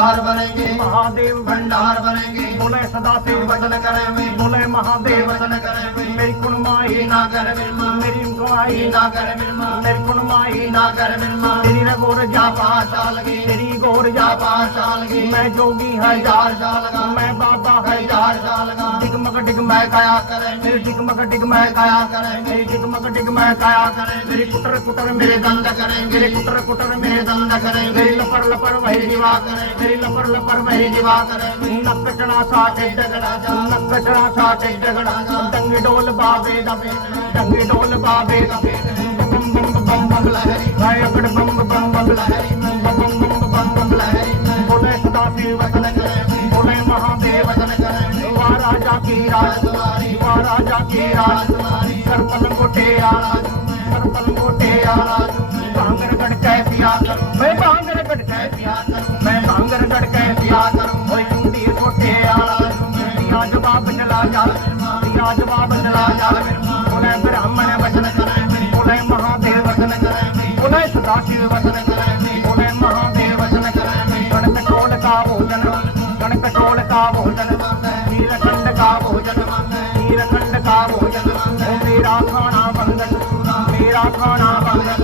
बनेंगे महादेव भंडार बनेंगे बोले सदा से वचन करेंगे बोले महादेव वचन करेंगे मेरी कुणमाई ना कर बिरमा मेरी कुणमाई ना कर बिरमा मेरी कुणमाई ना कर बिरमा तेरी रे गोर जा जा 5 साल की तेरी गोर जा जा 5 साल की मैं जोगी है 1000 साल का मैं बाबा है 1000 साल का डिगमग मैं डिगमग काया करेंगे मेरी डिगमग मैं डिगमग काया करेंगे मेरी डिगमग डिगमग काया करेंगे मेरी कुटर कुटर मेरे मेरे दंड करेंगे मेरे कुटर कुटर मेरे मेरे दंड करेंगे मेरी लपर लपर मेरी वही जीवा करेंगे मेरी लपर लपर मेरी वही जीवा करेंगे नक चढ़ा साथ डगड़ा जा नक चढ़ा साथ डगड़ा जा डंगी डोल बाबे दबे डंगी डोल बाबे दबे बम बम बम बम लहरी भाई अकड़ बम बम बम लहरी बम बम बम बम बम लहरी बोले सदा शिव वचन करेंगे बोले महादेव वचन करेंगे वाह राजा की राज वाह राजा की राज सरपल गोटे आला सरपल गोटे आला भांगर गढ़ कह पिया करूं मैं भांगर गढ़ कह पिया करूं मैं भांगर गढ़ कह पिया करूं ओए कुंडी गोटे आला दिया जवाब चला जा दिया जवाब चला जा बोले ब्राह्मण वचन करेंगे बोले महादेव वचन करेंगे बोले सदाशिव वचन करेंगे बोले महादेव वचन करेंगे गण कटोल का भोजन गण कटोल का भोजन नीलखंड का भोजन नीलखंड का भोजन ओ मेरा खाना बंगन मेरा खाना बंगन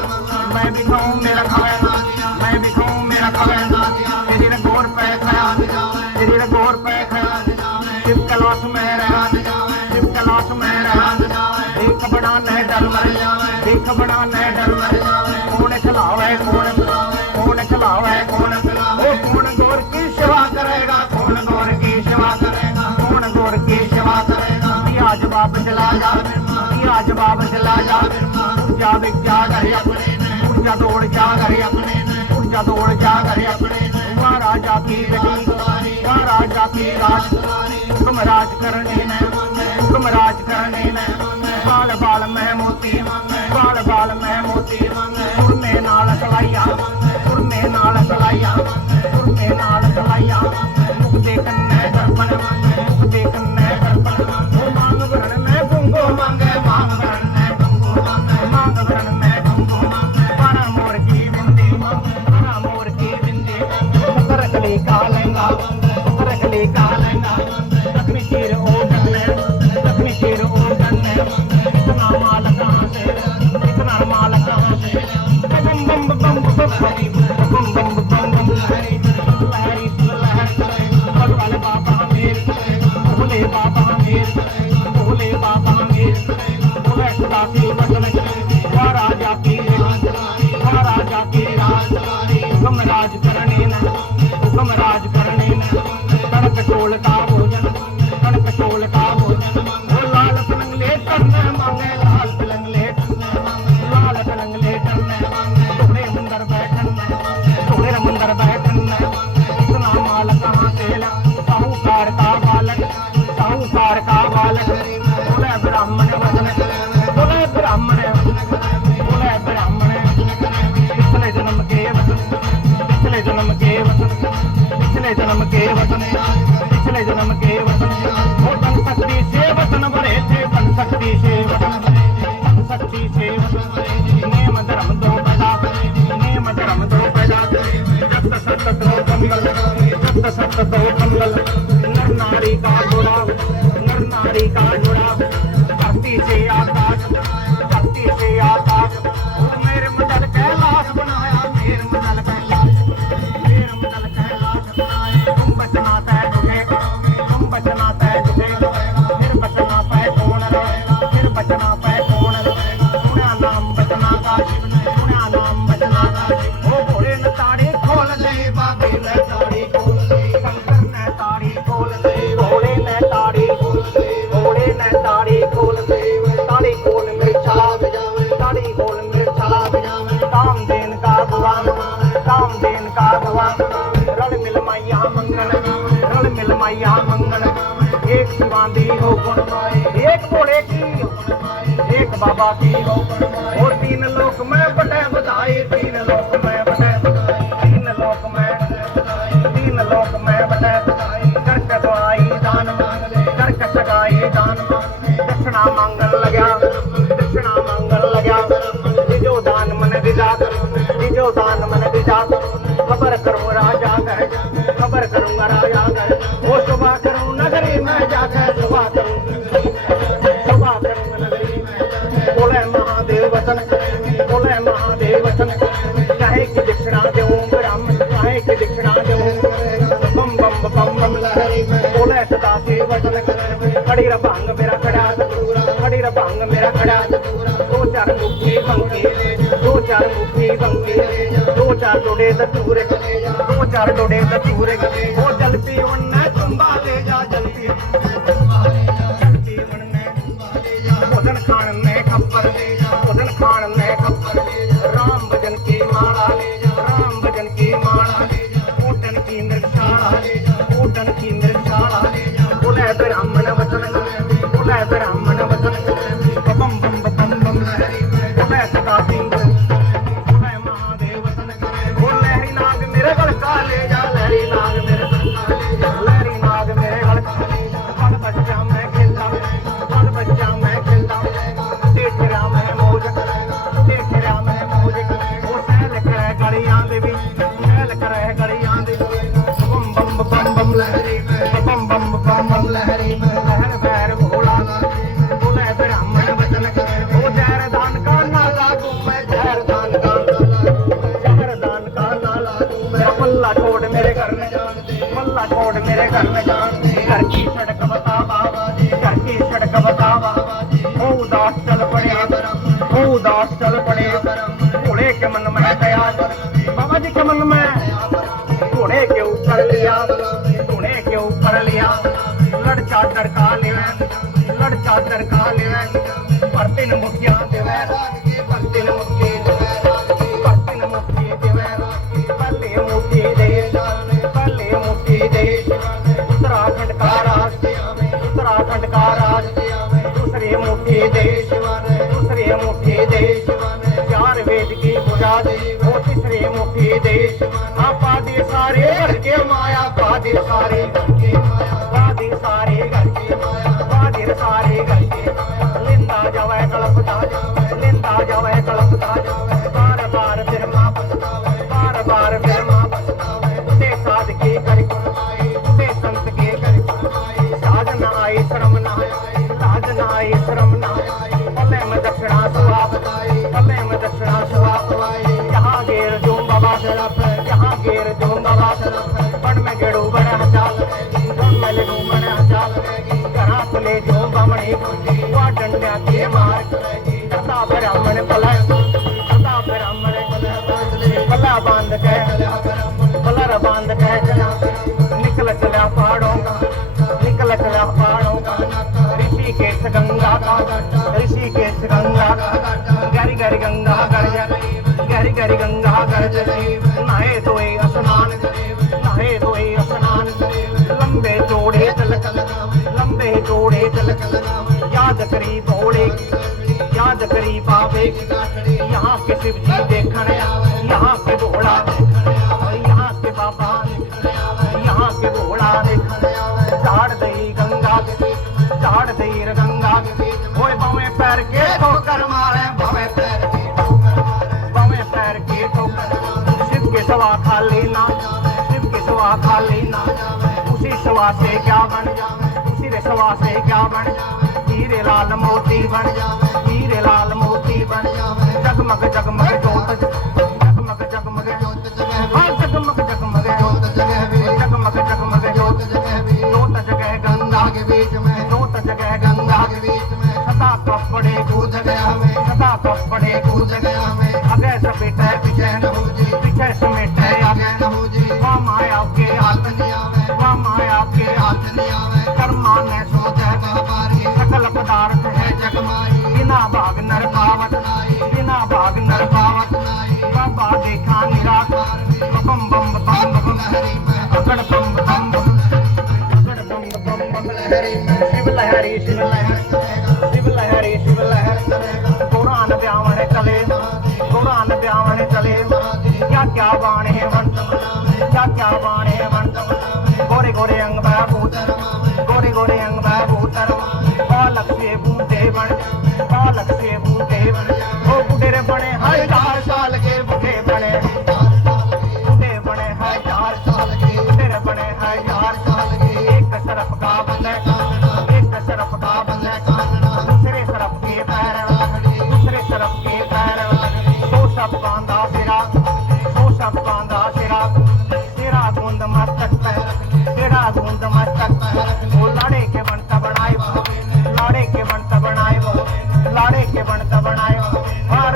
मैं भी खाऊं मेरा खाया मैं भी खाऊं मेरा खाया तेरी रे गोर पे खाया तेरी रे गोर पे खाया शिव कैलाश में रहा शिव कैलाश में रहा एक बड़ा न डर मर एक बड़ा न डर मर कौन खिलावे कौन खिलावे कौन ओ कौन गोर की सेवा करेगा कौन गोर की सेवा करेगा कौन गोर की सेवा करेगा दिया जवाब चला जा दिया जवाब चला जा ऊर्जा विद्या करे अपने ऊर्जा दौड़ जा करे अपने ऊर्जा दौड़ जा करे अपने वहाँ राजा की बेटी वहाँ राजा की राज तुम राज करने में तुम राज करने में बाल बाल में मोती बाल बाल में मोती सुरमे नाल सलाइया सुरमे नाल सलाइया सुरमे नाल सलाइया मुख दे कन्ने दर्पण मुख दे कन्ने दर्पण ओ मांग भरण में गुंगो मांगे मांग भरण में गुंगो मांगे मांग भरण में गुंगो मांगे पारा मोर की बिंदी पारा मोर की बिंदी करकली का लहंगा करकली का लहंगा लक्ष्मी चीर ओ गन्ने लक्ष्मी चीर ओ गन्ने इतना माल कहाँ से इतना माल कहाँ से बम बम बम बम बम बम बम बम लहरी लहरी भगवान बाबा मेर भोले बाबा मेर भोले बाबा मेर भोले खुदा की वचन वाह राजा की वाह राजा की राज हुक्म राज करने न हुक्म राज करने न कड़क टोल का भोजन कड़क टोल का भोजन ओ लाल पलंग ले टरने मांगे लाल पलंग ले टरने मांगे लाल पलंग ले टरने मांगे थोड़े मंदिर बैठन थोड़े मंदिर बैठन इतना माल कहाँ से ला साहूकार का बालक साहूकार का बालक बोले ब्राह्मण वचन बोले ब्राह्मण बोले ब्राह्मण पिछले जन्म के वचन पिछले जन्म के वचन पिछले जन्म के वचन पिछले जन्म के वचन वो धन शक्ति से वचन भरे थे धन शक्ति से वचन भरे धन शक्ति से वचन भरे नेम धर्म दो पैदा नेम धर्म दो पैदा जब सत्य दो कमल जब सत्य दो कमल नर नारी का जुड़ाव नर नारी का जुड़ाव धरती से आकाश धरती से आकाश और मेरे मंडल कैलाश बनाया मेरे मंडल कैलाश मेरे मंडल कैलाश बनाया तुम बचना तय तुझे तुम बचना तय तुझे फिर बचना पाए कौन रहेगा फिर बचना पाए कौन रहेगा सुना नाम बचना का सुना नाम बचना का ओ भोले न ताड़ी खोल दे बाबे न ताड़ी खोल दे शंकर ने ताड़ी खोल दे भोले ने ताड़ी खोल दे भोले ने ताड़ी खोल दे ताड़ी खोल में चला बजावे ताड़ी खोल में चला बजावे कामदेन का भगवान कामदेन का भगवान रण मिल मैया मंगल रण मिल मैया मंगल एक शिवांदी हो गुण एक भोले की एक बाबा की और तीन लोक में बटे बधाई तीन लोक में बटे तीन लोक में तीन लोक में बटे करक गवाई दान करक सगाई दान दक्षिणा मांगन लग्या दक्षिणा मांगन लग्या जो दान मन दिला जो दान मन दिया खबर करूँ राजा घर खबर करूँगा राजा घर वो सुबह करूँ नगरी में जाकर सुबह करूँ नगरी में बोले महादेव वचन बोले महादेव वचन चाहे की दक्षिणा देऊँ ब्राह्मण चाहे की दक्षिणा देऊँ बम बम बम बम लहरी बोले सदा से वचन खड़ी रभांग मेरा खड़ा खड़ी रभांग मेरा खड़ा दो चार मुट्ठी पंक्ति दो चार मुट्ठी पंक्ति दो चार डोडे दतूरे दो चार डोडे दतूरे वो जल पीवन ने तुम्बा ले जा जल पीवन ने भोजन खान में खप्पर भोजन खान में खप्पर राम भजन की माला राम भजन की माला ऊटन की मृगशाला ऊटन की मृगशाला बोले ब्राह्मण वचन बोले ब्राह्मण वचन बम बम बम बम बोले सदा सिंह बोले महादेव वचन वो लहरी नाग मेरे गल का ले जा लहरी नाग मेरे गल का ले जा लहरी नाग मेरे गल का ले जा पल बच्चा मैं खेलता पल बच्चा मैं खेलता तेरा मैं मौज तेरा मैं मौज वो सहल करे गलियां दे विच सहल करे गलियां दे बम बम बम बम लहरी बम बम बम बम लहरी लहर पैर भोला बोले ब्राह्मण वचन वो जहर दान का नाला मैं जहर दान का नाला मेरा पल्ला छोड़ मेरे घर में जान पल्ला छोड़ मेरे घर में जान घर की सड़क बता बाबा घर की सड़क बता बाबा ओ उदास चल पड़े ओ उदास चल पड़े घोड़े के मन में दया बाबा जी के मन में घोड़े के ऊपर लिया घोड़े के ऊपर लिया लड़का डरका ले लड़का डरका ले परतिन मुखिया देवे परतिन मुखी परतिन मुखी देवे पहले मुखी दे पहले मुखी दे उत्तराखंड का राज उत्तराखंड का राज दूसरे मुखी देश दूसरे मुखी देश चार वेद की पूजा वो तीसरे मुखी देश आपा दे सारे घर के माया पादे सारे घर के माया पादे सारे घर के माया पादे सारे घर के लिंदा जावे कलपता लिंदा जावे कलपता बार बार फिर मां पछतावे बार बार फिर मां पछतावे ते साध के कर कुर्बाई ते संत के कर कुर्बाई साधना आई श्रम ना आई साधना आई श्रम ना आई पले में दक्षिणा सुवा बताई पले में दक्षिणा सुवा पवाई यहाँ गेर जो बाबा शरफ यहाँ गेर जो बाबा शरफ पण में गेड़ू बड़ा चाल धन में लेगू बड़ा चाल करा तुले जो बमणी वा डंडा के मार कथा ब्राह्मण पलय कथा ब्राह्मण पला बांध के पलर बांध के चला निकल चला पहाड़ों का निकल चला पहाड़ों का ऋषिकेश गंगा का ऋषिकेश गंगा का गरी गरी गंगा गरज गरी गरी गंगा गरज नहाए धोए स्नान नहाए धोए स्नान लंबे जोड़े तिलक लंबे जोड़े तिलक याद करी भोले याद करी बाबे यहाँ के शिव जी देखने यहाँ के भोला यहाँ के बाबा यहाँ के भोला झाड़ दई गंगा झाड़ दई गंगा ओए बावे पैर के ठोकर मारे बावे पैर के ठोकर मारे बावे पैर के ठोकर शिव के सवा खा लेना शिव के सवा खा लेना उसी सवा से क्या बन जावे उसी रे सवा से क्या बन जावे हीरे लाल मोती बन जावे हीरे लाल मोती बन जावे जगमग जगमग जोत जगमग जगमग जोत जगह जगमग जगमग जोत जगह जगमग जगमग जोत जगह जोत जगह गंगा के बीच में जोत जगह गंगा के बीच में सदा कपड़े कूद गया में सदा कपड़े कूद गया में आगे समेटे पीछे न हो जी पीछे समेटे आगे न हो जी वहाँ माया के हाथ नहीं आवे वहाँ माया के हाथ नहीं आवे कर्मा ने सोचे बाबारी सकल पदार्थ है जगमाई बिना भाग नर पावत नाई बिना भाग नर पावत नाई बाबा देखा निराकार बम बम बम बम लहरी में अकड़ बम बम बम अकड़ बम बम बम लहरी में शिव लहरी शिव लहर शिव लहरी शिव लहर कुरान ब्यावन चले कुरान ब्यावन चले क्या क्या बाणे वंत क्या क्या बाणे वंत गोरे गोरे अंग भूतर गोरे गोरे अंग भूतर बालक से बूढ़े बन बालक से बूढ़े बन ओ बुढ़े बने 1000 साल के बुढ़े बने शब्दां दा सिरा, सौ शब्दां दा सिरा, तेरा गुंद मस्तक पे, तेरा गुंद मस्तक पे, वो लाड़े के बनता बनाए वो, लाड़े के बनता बनाए वो, लाड़े के बनता बनाए वो,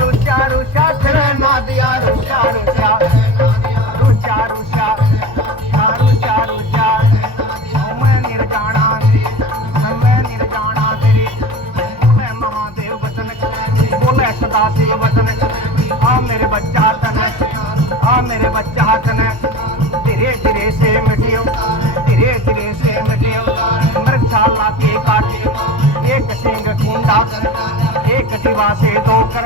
रुचा रुचा तेरे ना दिया रुचा रुचा, रुचा रुचा, रुचा रुचा, मैं निर्जाना तेरी, मैं महादेव वचन, बोले सदा शिव वचन, आ मेरे बच्चा तन, आ मेरे बच्चा तन, धीरे धीरे से मिटियो, धीरे धीरे से मिटियो, मृगशाला के काटे, एक सिंह कुंडा, एक दिवा से दो कर,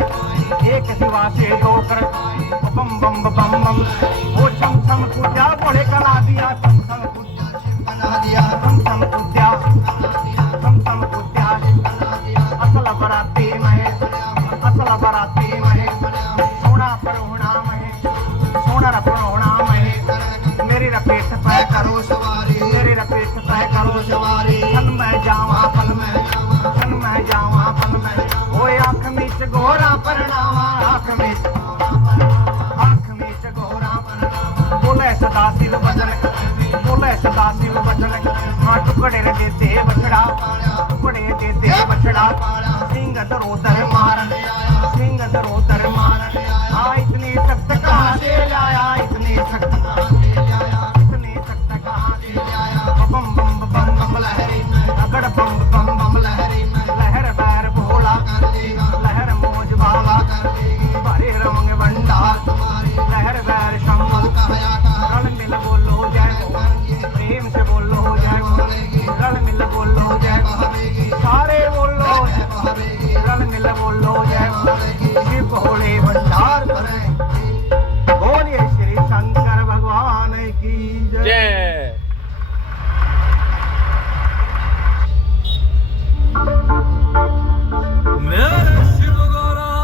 एक दिवा से दो कर, बम बम बम बम, वो छम छम कूदा बोले कला दिया, छम छम कूदा, छम छम कूदा, छम छम कूदा, असल बराती महे, असल बराती महे, सोना परोहना महे, सोना परोहना महे, मेरी रपेट तय करो सवारी, मेरी रपेट तय करो सवारी, फल में जावा फल में, फल में जावा फल में, ओए आँख मीच गोरा परनावा, आँख मीच गोरा परनावा, बोले सदा शिव वचन, बोले सदा शिव वचन, हाँ टुकड़े देते बछड़ा, टुकड़े देते बछड़ा, सिंह दरोदर मारन, सिंह दरोदर मारन, हाँ इतनी सख्त कहाँ से लाया, इतनी सख्त कहाँ से लाया, इतनी सख्त कहाँ से लाया, बम बम बम बम लहरी, अगड़ बम बम बम लहरी, लहर बैर भोला, लहर मोज बाबा, भरे रंग भंडार, लहर बैर शंभु, रल मिल बोलो जय हो, प्रेम से बोलो जय हो, रल मिल बोलो जय हो, सारे बोलो रल मिल बोलो जय हो, शिव भोले भंडार भरे, बोलिए श्री शंकर भगवान की जय। मेरे शिव गौरा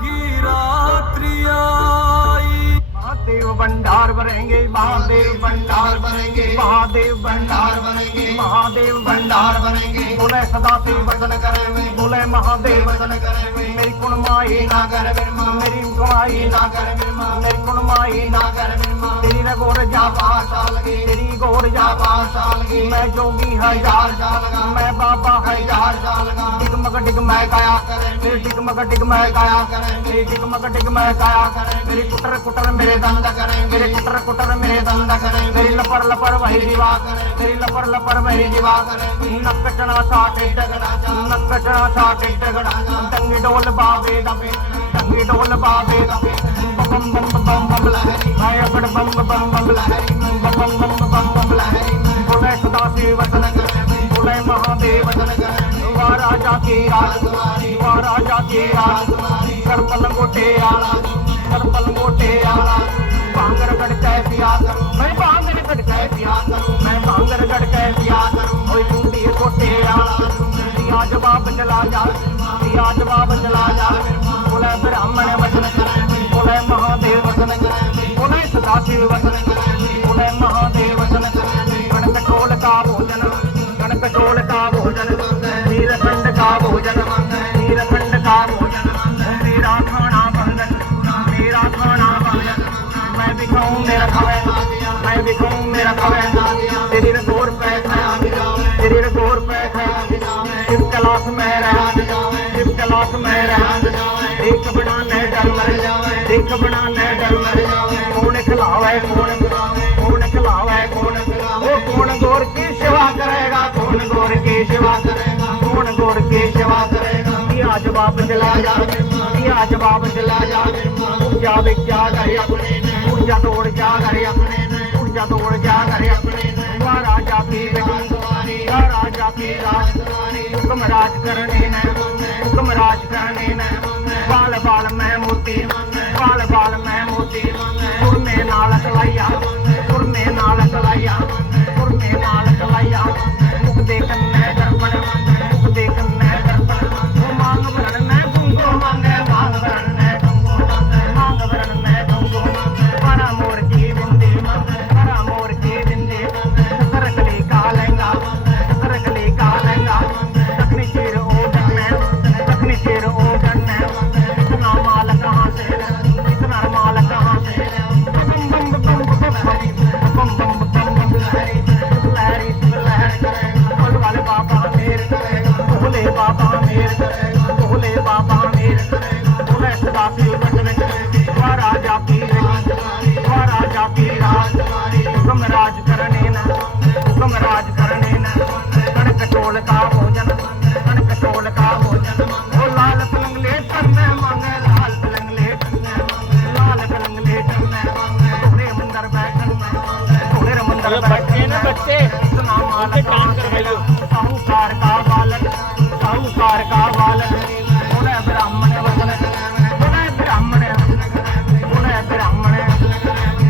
की रात्रि आई, महादेव भंडार भरेंगे, महादेव भंडार भरेंगे, महादेव भंडार बनेंगे, महादेव भंडार बनेंगे, बोले सदा शिव वचन करेंगे, बोले महादेव वचन करेंगे, मेरी कुणमाई ना कर बिरमा, मेरी कुणमाई ना कर बिरमा, मेरी कुणमाई ना कर बिरमा, तेरी न गोर जा 5 साल की, तेरी गोर जा 5 साल की, मैं जोगी 1000 साल का, मैं बाबा 1000 साल का, डिगमग डिग मैं गाया करे, मेरी डिगमग डिग मैं गाया करे, मेरी डिगमग डिग मैं गाया करे, मेरी कुटर कुटर मेरे दंद करें, मेरे कुटर कुटर मेरे दंद करें, मेरी लपर लपर वही दिवा करें, मेरी लपर लपर वही दिवा करें, नक्कचना सा टिड्डगड़ा, नक्कचना सा टिड्डगड़ा, टंगी डोल बाबे दबे, टंगी डोल बाबे दबे, बम बम बम बम लहरी, मैं अकड़ बम बम बम लहरी, बम बम बम बम लहरी, बोले सदा शिव वचन करें, बोले महादेव वचन करें, वाह राजा की राजकुमारी, वाह राजा की राजकुमारी, सर्प लंगोटे आला, सर्प लंगोटे आला, भांगर गड़के पिया करूं, मैं भांगर गड़के पिया करूं, मैं भांगर गड़के पिया करूं, ओए टूटी कोटे आला, दिया जवाब चला जा, दिया जवाब चला जा, बोले ब्राह्मण वचन करें, बोले महादेव वचन करें, बोले सदा शिव वचन करें, बोले महादेव वचन करें, कणक टोल का भोजन, कणक टोल का भोजन, नीलखंड का भोजन, नीलखंड का भोजन, मेरा खाना भंगन, मेरा खाना भंगन, मैं भी खाऊं मेरा खावे, मैं भी खाऊं मेरा खावे, तेरी गोर पे खाया, तेरी गोर पे खाया, शिव कैलाश में रहा, शिव कैलाश में रहा, देख बनाने डर मर जावे, देख बनाने डर मर जावे, कौन खिलावे कौन खिलावे कौन, वो कौन गोर की सेवा करेगा, कौन गोर की सेवा करेगा, कौन गोर की सेवा करेगा, दिया जवाब चला जा, दिया जवाब चला जा, ऊर्जा विद्या करे अपने, ऊर्जा तोड़ जा करे अपने, ऊर्जा तोड़ जा करे अपने, वह राजा की बेटी, वह राजा की राजकुमारी, हुक्म राज करने न, हुक्म राज करने न, बाल बाल में मोती, बाल बाल में मोती, सुर में नाल कलाइया, सुर में नाल कलाइया, सुर में नाल कलाइया, मुख देखने दर्पण, मुख देखने दर्पण, वो मांग भरण में गुंगो मांगे, मांग भरण में गुंगो मांगे, मांग भरण में गुंगो मांगे, परा मोर की बिंदी मांगे, परा मोर की बिंदी, सरकली का लहंगा, सरकली का लहंगा, दक्षिणी चीर ओ डरने, दक्षिणी चीर ओ डरने, इतना माल कहाँ से ये बच्चे ना बच्चे उनसे काम करवाइयो साहूकार का बालक बोले ब्राह्मण वचन बोले ब्राह्मण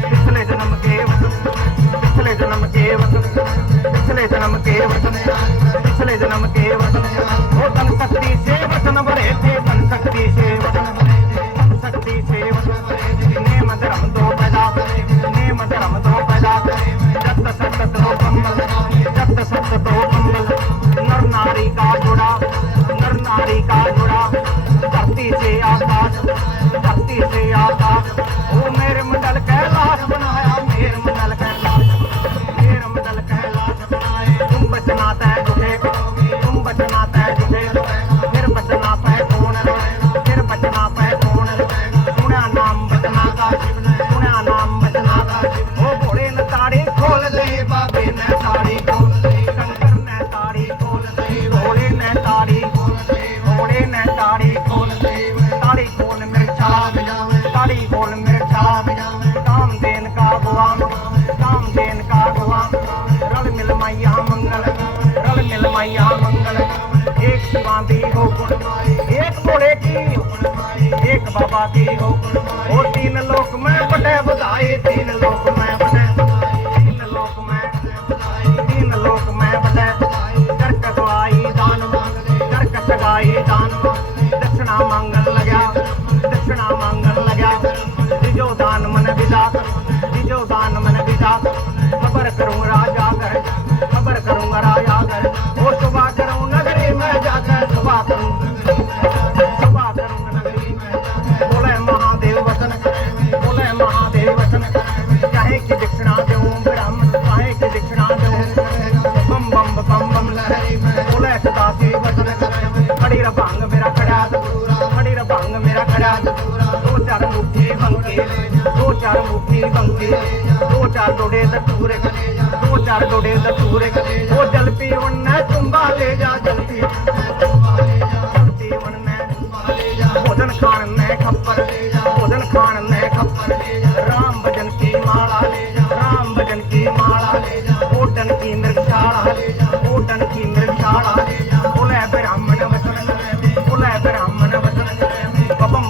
पिछले जन्म के वचन पिछले जन्म के वचन वो धन शक्ति से वचन भरे थे धन शक्ति से वचन नेम धर्म दो पैदा जत सत दो कम्बल नर नारी का जोड़ा धरती से आकाश वो मेरे मंडल कैलाश बनाया मेरे मंडल कैलाश बनाए तुम बचना तय झूठे फिर बचना पाए कौन सुना नाम बचना का वो घोड़े ने ताड़ी खोल दे बाबे ने ताड़ी खोल दे शंकर ने ताड़ी खोल दे घोड़े ने ताड़ी खोल ताड़ी खोल मिर्चा कामदेन का गुलाम रल मिल मैया मंगल एक शिवा दी हो गुण एक घोड़े की एक बाबा की हो और तीन लोक में बटे बधाई तीन लोक में बटे करक सगाई दान दक्षिणा मांगन लग्या तिजो दान मन विदा खबर करूं राजा घर वो सुबह करूं नगरी में जाकर सुबह करूं नगरी में बोले महादेव वचन चाहे की दक्षिणा दूं ब्राह्मण चाहे की दक्षिणा दूं बम बम लहरी में बोले सदा से वचन खड़ी रभांग मेरा खड़ा दो चार मुट्ठी बंके दो चार डोडे दतूरे वो जल पीवन ने तुम्बा ले जा भोजन खान ने खप्पर राम भजन की माला ओटन की मृगशाला बोले ब्राह्मण वचन बम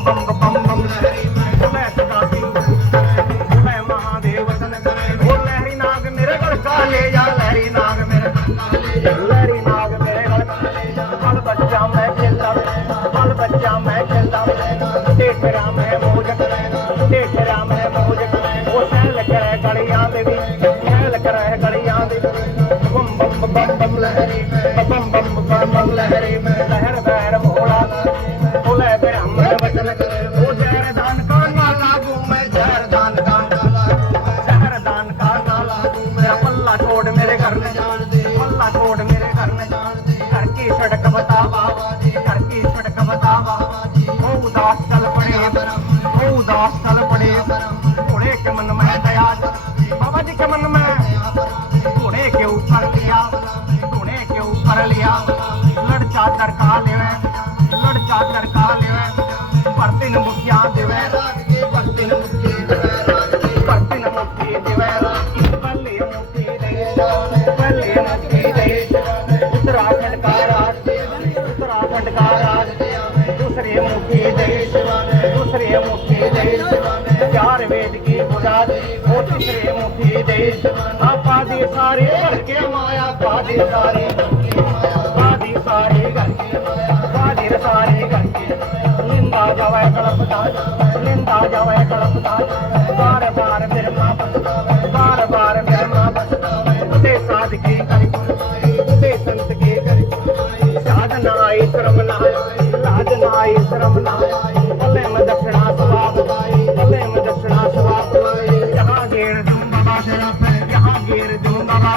बोले सदा सिंह बोले महादेव वचन वो लहरी नाग मेरे गढ़ का ले जा लहरी नाग मेरे गढ़ का पल बच्चा मैं खेलता देख राम है मोजक वो सैल करे गड़ियां देवी बम लहरी में लहर बहर भोला बोले ब्राह्मण वचन वो जहर दान का नाला घूमे जहर दान का नाला मेरा पल्ला छोड़ मेरे घर में घर की सड़क बता वो उदास चल पड़े घोड़े के मन में दया बाबा जी के मन में घोड़े के ऊपर लिया लड़ चादर का लेवे परतिन मुखिया देवे परतिन मुखी देवे पल्ली मुखी दे उत्तराखंड का राज दूसरे मुखी देश चार वेद की बुझाद वो तीसरे मुखी देश आपादी सारी करके माया पादी सारी करके निंदा जावे कड़पता बार बार मेरे माँ बस साध की करी संत की करी साधना आई श्रम ना भले में दक्षिणा स्वभाव यहाँ घेर दूं बाबा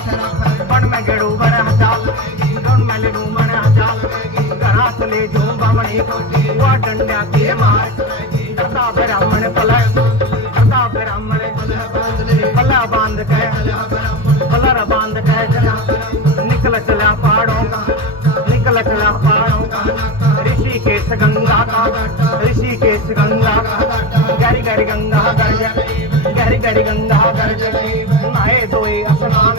बन में गेड़ू बने चाल घरा चले जो बामणी हुआ डंडा के मार करता ब्राह्मण पला बांध के चला निकल चला पहाड़ों का ऋषिकेश गंगा का गहरी गंगा गर्ज नहाए धोए स्नान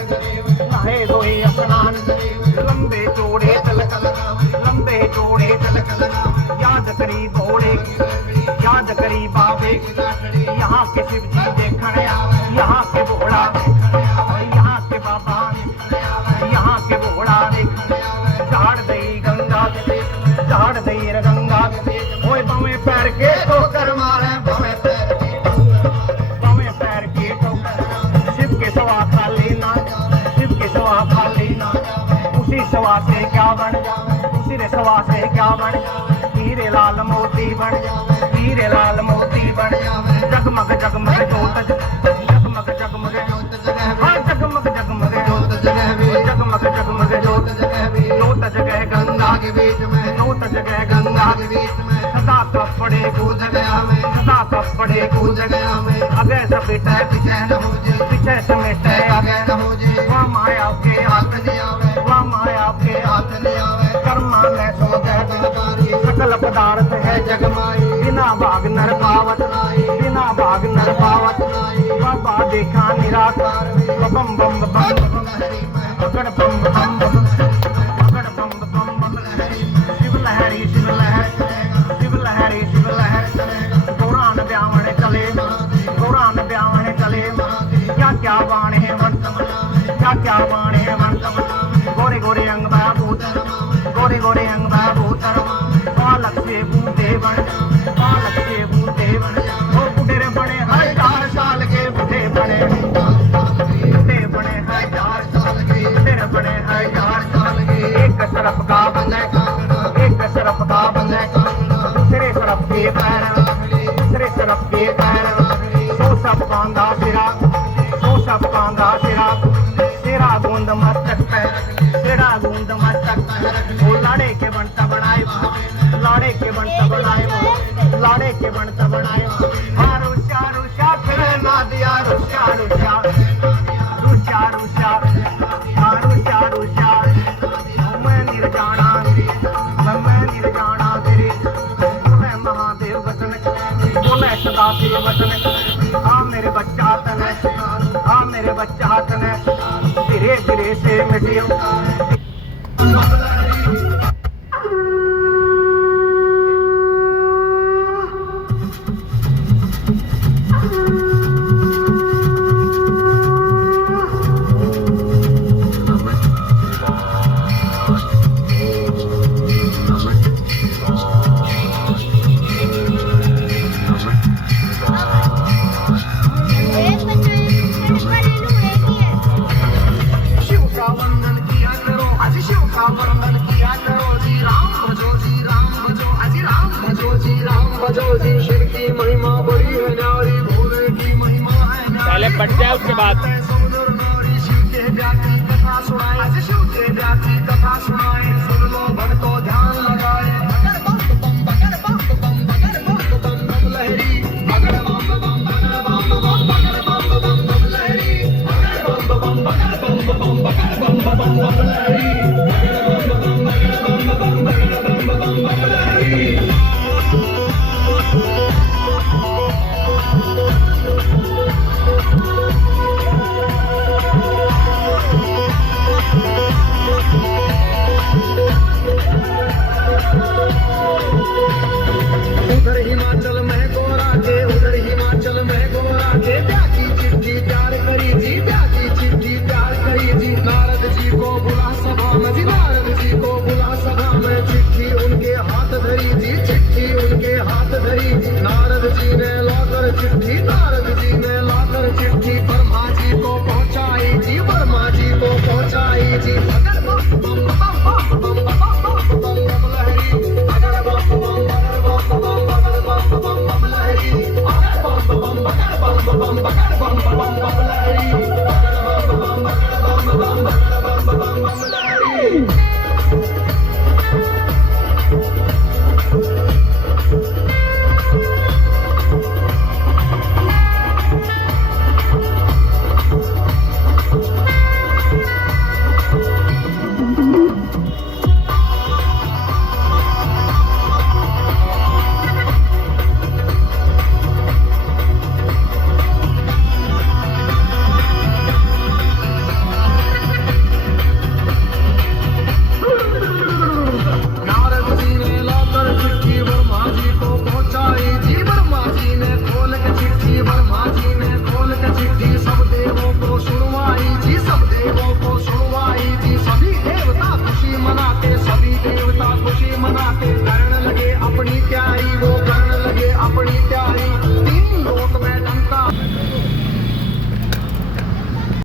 शिव जी देखण यहाँ के भोला यहाँ के बाबा यहाँ के भोला झाड़ दई गंगा झाड़ दई रे गंगा ओए बावे पैर के ठोकर मारे बावे पैर के ठोकर शिव के सवा खाली ना शिव के सवा खाली ना उसी सवा से क्या बन उसी रे सवा से क्या बन हीरे लाल मोती बन हीरे लाल मोती बन जगमग जगमग जोत जगमग जगमग जोत हाँ जगमग जगमग जोत जगमग जगमग जोत जोत जगह गंगा के बीच में जोत जगह गंगा के बीच में सदा कपड़े कूद गया में सदा कपड़े कूद गया में अगे सब बिटे पीछे न हो जाए पीछे से मिटे आगे न हो जाए वह माया के हाथ नहीं आवे वह माया के हाथ नहीं आवे कर्मा में सो गए सकल पदार्थ है जगमाई बिना भाग नर पावत नाई बिना भाग नर पावत नाई बाबा देखा निराकार बम बम बम पकड़ बम बम पकड़ बम बम शिव लहरी शिव लहर शिव लहरी शिव लहर दौरान ब्यावण चले दौरान ब्यावण चले क्या क्या बाणे वंत क्या क्या बाणे वंत गोरे गोरे अंग भूत गोरे गोरे अंग भूत पालक से बूटे बन पालक से बूटे बन वो बुढ़े बने 1000 साल के बुढ़े बने बुढ़े बने 1000 साल के बुढ़े बने 1000 साल के एक सरफ का बंधे एक सरफ का बंधे दूसरे सरफ के पैर दूसरे सरफ के पैर सो सब कांदा सिरा सो सब कांदा सिरा सिरा गूंद मस्तक पे सिरा गूंद मस्तक पे वो लाड़े के बनता बनाए लाड़े के बनता बनाए लाड़े के बनता बनाए रुषा रुषा फिर ना दिया रुषा रुषा रुषा रुषा रुषा रुषा मैं निर्जाना मैं निर्जाना तेरे बोले महादेव वचन बोले सदा शिव वचन हाँ मेरे बच्चा तने हाँ मेरे बच्चा तने धीरे धीरे से मिटियो पहले पट जाए उसके बाद कथा सुनाए सुन लो भक्तों ध्यान लगाए मनाते